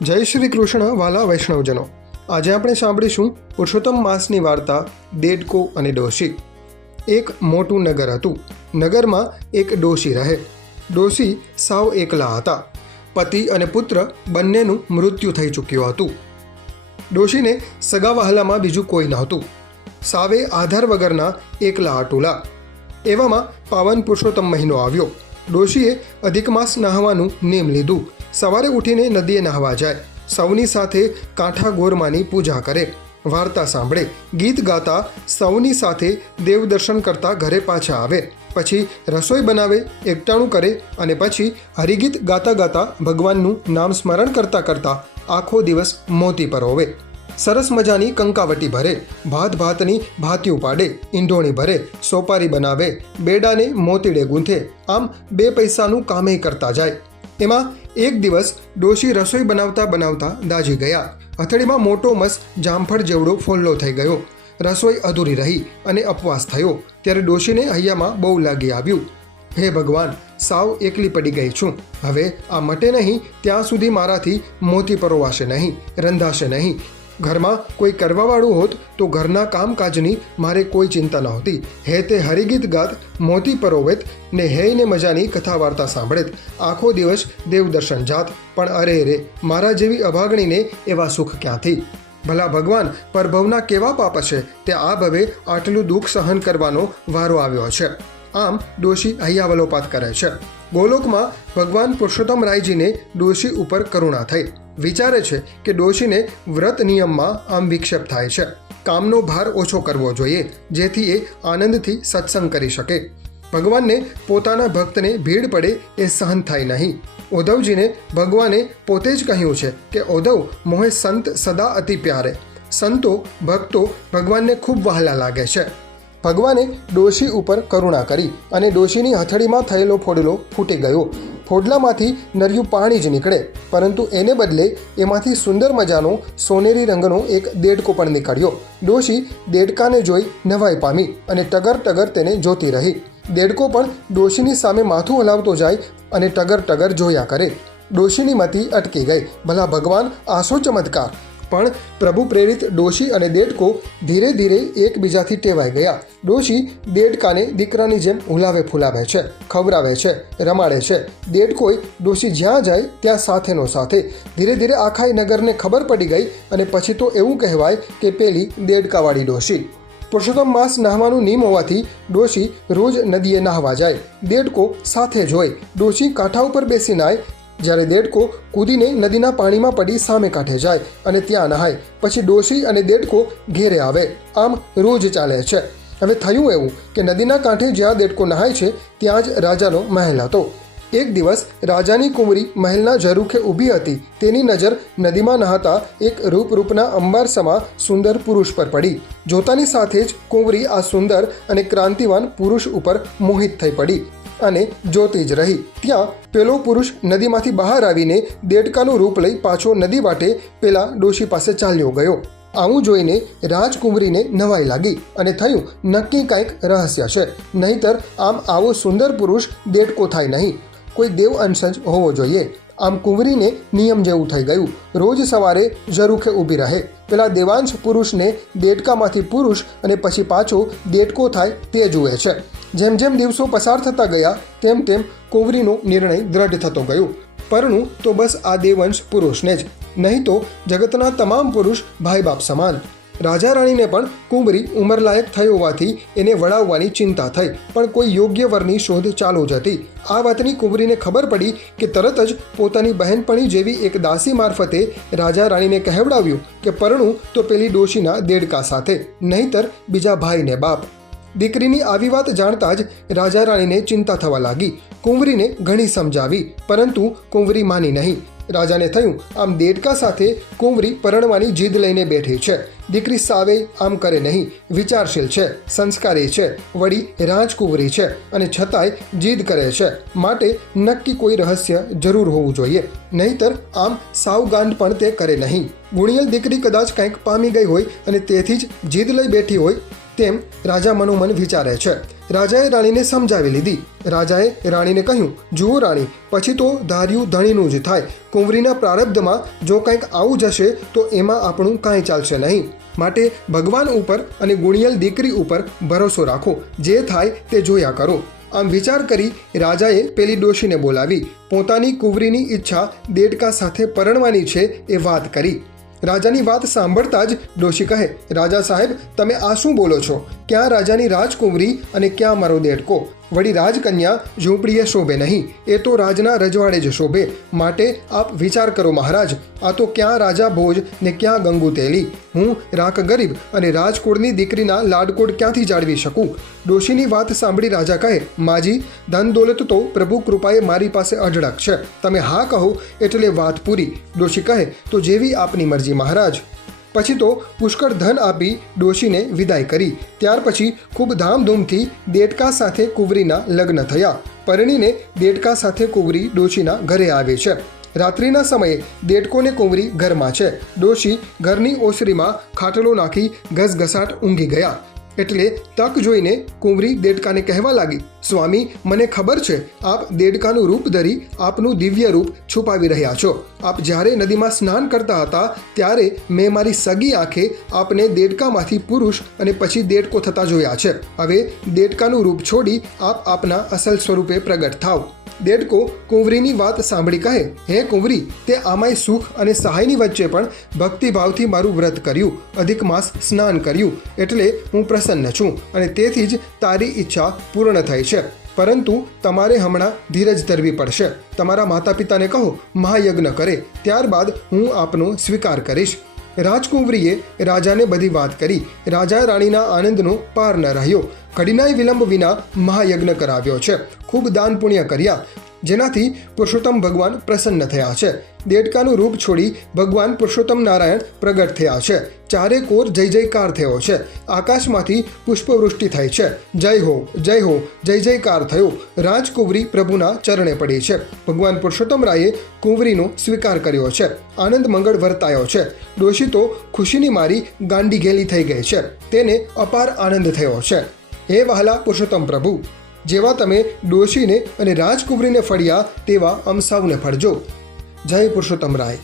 જય શ્રી કૃષ્ણ વાલા વૈષ્ણવજનો। આજે આપણે સાંભળીશું પુરુષોત્તમ માસની વાર્તા દેડકો અને ડોશી। એક મોટું નગર હતું। નગરમાં એક ડોશી રહે। ડોશી સાવ એકલા હતા। પતિ અને પુત્ર બંનેનું મૃત્યુ થઈ ચૂક્યું હતું। ડોશીને સગા વહાલામાં બીજું કોઈ નહોતું। સાવે આધાર વગરના એકલા અટુલા। એવામાં પાવન પુરુષોત્તમ મહિનો આવ્યો। ડોશીએ અધિક માસ નહાવાનું નેમ લીધું। સવારે ઉઠીને નદીએ નહાવા જાય, સૌની સાથે કાંઠા ગોરમાની પૂજા કરે, વાર્તા સાંભળે, ગીત ગાતા સૌની સાથે દેવ દર્શન કરતા ઘરે પાછા આવે, પછી રસોઈ બનાવે, એકટાણું કરે અને પછી હરિગીત ગાતા ગાતા ભગવાનનું નામ સ્મરણ કરતાં કરતાં આખો દિવસ મોતી પરોવે। સરસ મજાની કંકાવટી ભરે, ભાત ભાતની ભાતિયું પાડે, ઈંઢોણી ભરે, સોપારી બનાવે, બેડાને મોતીડે ગૂંથે, આમ બે પૈસાનું કામે કરતા જાય। એમાં એક દિવસ ડોશી રસોઈ બનાવતા બનાવતા દાઝી ગયા। હથેળીમાં મોટો મસ જામફળ જેવડો ફોલ્લો થઈ ગયો। રસોઈ અધૂરી રહી અને અપવાસ થયો। ત્યારે ડોશીને હૈયામાં બહુ લાગી આવ્યું, હે ભગવાન, સાવ એકલી પડી ગઈ છું। હવે આ મટે નહીં ત્યાં સુધી મારાથી મોતી પરોવાશે નહીં, રંધાશે નહીં। ઘરમાં કોઈ કરવાવાળું હોત તો ઘરના કામકાજની મારે કોઈ ચિંતા નહોતી। હે તે હરિગીત ગાત, મોતી પરોવેત ને હેયને મજાની કથા વાર્તા સાંભળેત, આખો દિવસ દેવદર્શન જાત। પણ અરે રે, મારા જેવી અભાગણીને એવા સુખ ક્યાંથી? ભલા ભગવાન, પરભવના કેવા પાપ છે તે આ ભવે આટલું દુઃખ સહન કરવાનો વારો આવ્યો છે। આમ ડોશી હૈયાવલોપાત કરે છે। ગોલોકમાં ભગવાન પુરુષોત્તમ રાયજીને ડોશી ઉપર કરુણા થઈ। વિચારે છે કે ડોશીને વ્રત નિયમમાં આમ વિક્ષેપ થાય છે। કામનો ભાર ઓછો કરવો જોઈએ, જેથી એ આનંદથી સત્સંગ કરી શકે। ભગવાનને પોતાના ભક્તને ભીડ પડે એ સહન થાય નહીં। ઉદ્ધવજીને ભગવાને પોતે જ કહ્યું છે કે ઉદ્ધવ મોહે સંત સદા અતિ પ્યારે। સંતો ભક્તો ભગવાનને ખૂબ વહાલા લાગે છે। ભગવાને ડોશી ઉપર કરુણા કરી અને ડોશીની હથેળીમાં થયેલો ફોડલો ફૂટી ગયો। ફોડલામાંથી નર્યું પાણી જ નીકળે, પરંતુ એને બદલે એમાંથી સુંદર મજાનો સોનેરી રંગનો એક દેડકો પણ નીકળ્યો। ડોશી દેડકાને જોઈ નવાઈ પામી અને ટગર ટગર તેને જોતી રહી। દેડકો પણ ડોશીની સામે માથું હલાવતો જાય અને ટગર ટગર જોયા કરે। ડોશીની મતિ અટકી ગઈ। ભલા ભગવાન, આસો ચમત્કાર! પણ પ્રભુ પ્રેરિત ડોશી અને દેડકો ધીરે ધીરે એકબીજાથી ટેવાઈ ગયા। ડોશી દેડકાને દીકરાની જેમ હુલાવે ફૂલાવે છે, ખવડાવે છે, રમાડે છે। દેડકોય ડોશી જ્યાં જાય ત્યાં સાથેનો સાથે। ધીરે ધીરે આખા નગરને ખબર પડી ગઈ અને પછી તો એવું કહેવાય કે પેલી દેડકાવાળી ડોશી। પુરુષોત્તમ માસ નહાવાનું નિયમ હોવાથી ડોશી રોજ નદીએ નહાવા જાય। દેડકો સાથે જ હોય। ડોશી કાંઠા ઉપર બેસી નાય, જ્યારે દેડકો કૂદીને નદીના પાણીમાં પડી સામે કાંઠે જાય અને ત્યાં નહાય। પછી ડોશી અને દેડકો ઘેરે આવે। આમ રોજ ચાલે છે। હવે થયું એવું કે નદીના કાંઠે જ્યાં દેડકો નહાય છે ત્યાં જ રાજાનો મહેલ હતો। એક દિવસ રાજાની કુંવરી મહેલના ઝરૂખે ઊભી હતી। તેની નજર નદીમાં નહાતા એક રૂપના અંબારસમા સુંદર પુરુષ પર પડી। જોતાની સાથે જ કુંવરી આ સુંદર અને ક્રાંતિવાન પુરુષ ઉપર મોહિત થઈ પડી અને જોતી જ રહી। ત્યાં પેલો પુરુષ નદીમાંથી બહાર આવીને દેડકાનું રૂપ લઈ પાછો નદી વાટે પેલા ડોશી પાસે ચાલ્યો ગયો। આવું જોઈને રાજકુંવરીને નવાઈ લાગી અને થયું, નક્કી કંઈક રહસ્ય છે, નહીંતર આમ આવો સુંદર પુરુષ દેડકો થાય નહીં, કોઈ દેવ અંશ જ હોવો જોઈએ। આમ કુંવરીને નિયમ જેવું થઈ ગયું। રોજ સવારે ઝરૂખે ઊભી રહે, પેલા દેવાંશ પુરુષને દેડકામાંથી પુરુષ અને પછી પાછો દેડકો થાય તે જુએ છે। જેમ જેમ દિવસો પસાર થતા ગયા તેમ તેમ કુંવરીનો નિર્ણય દ્રઢ થતો ગયો। પરણું તો બસ આ દેવંશ પુરુષને જ, નહીં તો જગતના તમામ પુરુષ ભાઈ બાપ સમાન। રાજા રાણીને પણ કુંવરી ઉંમરલાયક થઈ હોવાથી એને વડાવવાની ચિંતા થઈ, પણ કોઈ યોગ્ય વરની શોધ ચાલુ જ હતી। આ વાતની કુંવરીને ખબર પડી કે તરત જ પોતાની બહેનપણી જેવી એક દાસી મારફતે રાજા રાણીને કહેવડાવ્યું કે પરણું તો પેલી ડોશીના દેડકા સાથે, નહીંતર બીજા ભાઈને બાપ। દીકરીની આવી વાત જાણતા જ રાજા રાણીને ચિંતા થવા લાગી। કુંવરીને ઘણી સમજાવી, પરંતુ કુંવરી માની નહીં। રાજાને થયું, આમ દેડકા સાથે કુંવરી પરણવાની જીદ લઈને બેઠી છે। દીકરી સાવે આમ કરે નહીં, વિચારશીલ છે, સંસ્કારી છે, વળી રાજકુંવરી છે અને છતાંય જીદ કરે છે, માટે નક્કી કોઈ રહસ્ય જરૂર હોવું જોઈએ, નહીંતર આમ સાવ ગાંડ પણ તે કરે નહીં। ગુણિયલ દીકરી કદાચ કંઈક પામી ગઈ હોય અને તેથી જ જીદ લઈ બેઠી હોય તેમ રાજા મનોમન વિચારે છે. રાજાએ રાણીને સમજાવી લીધી. રાજાએ રાણીને કહ્યું, જુઓ રાણી, પછી તો ધાર્યું ધણીનું જ થાય. કુંવરીના પ્રારબ્ધમાં જો કંઈક આવું જશે તો એમાં આપણું કાંઈ ચાલશે નહીં. માટે ભગવાન ઉપર અને ગુણિયલ દીકરી ઉપર ભરોસો રાખો. જે થાય તે જોયા કરો. આમ વિચાર કરી રાજાએ પેલી ડોશીને બોલાવી પોતાની કુંવરીની ઈચ્છા દેડકા સાથે પરણવાની છે એ વાત કરી. રાજાની વાત સાંભળતા જ ડોશી કહે, રાજા સાહેબ, તમે આ શું બોલો છો? ક્યાં રાજાની રાજકુંવરી અને ક્યાં મારો દેડકો? વળી રાજકન્યા ઝૂંપડીએ શોભે નહીં, એ તો રાજના રજવાડે જ શોભે. માટે આપ વિચાર કરો મહારાજ. આ તો ક્યાં રાજા ભોજ ને ક્યાં ગંગુ તેલી. હું રાખ ગરીબ અને રાજકુળની દીકરીના લાડકોડ ક્યાંથી જાળવી શકું? ડોશીની વાત સાંભળી રાજા કહે, માજી, ધન દોલત તો પ્રભુ કૃપાએ મારી પાસે અઢળક છે. તમે હા કહો એટલે વાત પૂરી. ડોશી કહે, તો જેવી આપની મરજી મહારાજ. પછી તો પુષ્કળ ધન આપી ડોશીને વિદાય કરી. ત્યાર પછી ખૂબ ધામધૂમથી દેડકા સાથે કુંવરીના લગ્ન થયા. પરણીને દેડકા સાથે કુંવરી ડોશીના ઘરે આવે છે. રાત્રિના સમયે દેડકો ને કુંવરી ઘરમાં છે. ડોશી ઘરની ઓસરીમાં ખાટલો નાખી ઘસઘસાટ ઊંઘી ગયા. એટલે તક જોઈને કુંવરી દેડકાને કહેવા લાગી, સ્વામી, મને ખબર છે આપ દેડકાનું રૂપ ધરી આપનું દિવ્ય રૂપ છુપાવી રહ્યા છો. આપ જ્યારે નદીમાં સ્નાન કરતા હતા ત્યારે મેં મારી સગી આંખે આપને દેડકામાંથી પુરુષ અને પછી દેડકો થતા જોયા છે. હવે દેડકાનું રૂપ છોડી આપ આપના અસલ સ્વરૂપે પ્રગટ થાવ. દેડકો કુંવરીની વાત સાંભળી કહે, હે કુંવરી, તે આમાંય સુખ અને સહાયની વચ્ચે પણ ભક્તિભાવથી મારું વ્રત કર્યું, અધિક માસ સ્નાન કર્યું, એટલે હું પ્રસન્ન છું અને તેથી જ તારી ઈચ્છા પૂર્ણ થઈ છે. પરંતુ તમારે હમણાં ધીરજ ધરવી પડશે. તમારા માતા પિતાને કહો મહાયજ્ઞ કરે, ત્યારબાદ હું આપનો સ્વીકાર કરીશ. રાજકુંવરીએ રાજાને બધી વાત કરી. રાજા રાણીના આનંદનો પાર ન રહ્યો. કડીનાય વિલંબ વિના મહાયજ્ઞ કરાવ્યો છે. ખૂબ દાન પુણ્ય કર્યા, જેનાથી પુરુષોત્તમ ભગવાન પ્રસન્ન થયા છે. દેડકાનું રૂપ છોડી ભગવાન પુરુષોત્તમ નારાયણ પ્રગટ થયા છે. ચારે કોર જય જયકાર થયો છે. આકાશમાંથી પુષ્પવૃષ્ટિ થઈ છે. જય હો, જય હો, જય જયકાર થયો. રાજકુંવરી પ્રભુના ચરણે પડી છે. ભગવાન પુરુષોત્તમ રાયે કુંવરીનો સ્વીકાર કર્યો છે. આનંદ મંગળ વર્તાયો છે. ડોશી તો ખુશીની મારી ગાંડી ઘેલી થઈ ગઈ છે. તેને અપાર આનંદ થયો છે. હે વહાલા પુરુષોત્તમ પ્રભુ, જેવા તમે ડોશીને અને રાજકુંવરીને ફળ્યા તેવા અમ સૌને ફળજો. જય પુરુષોત્તમ રાય.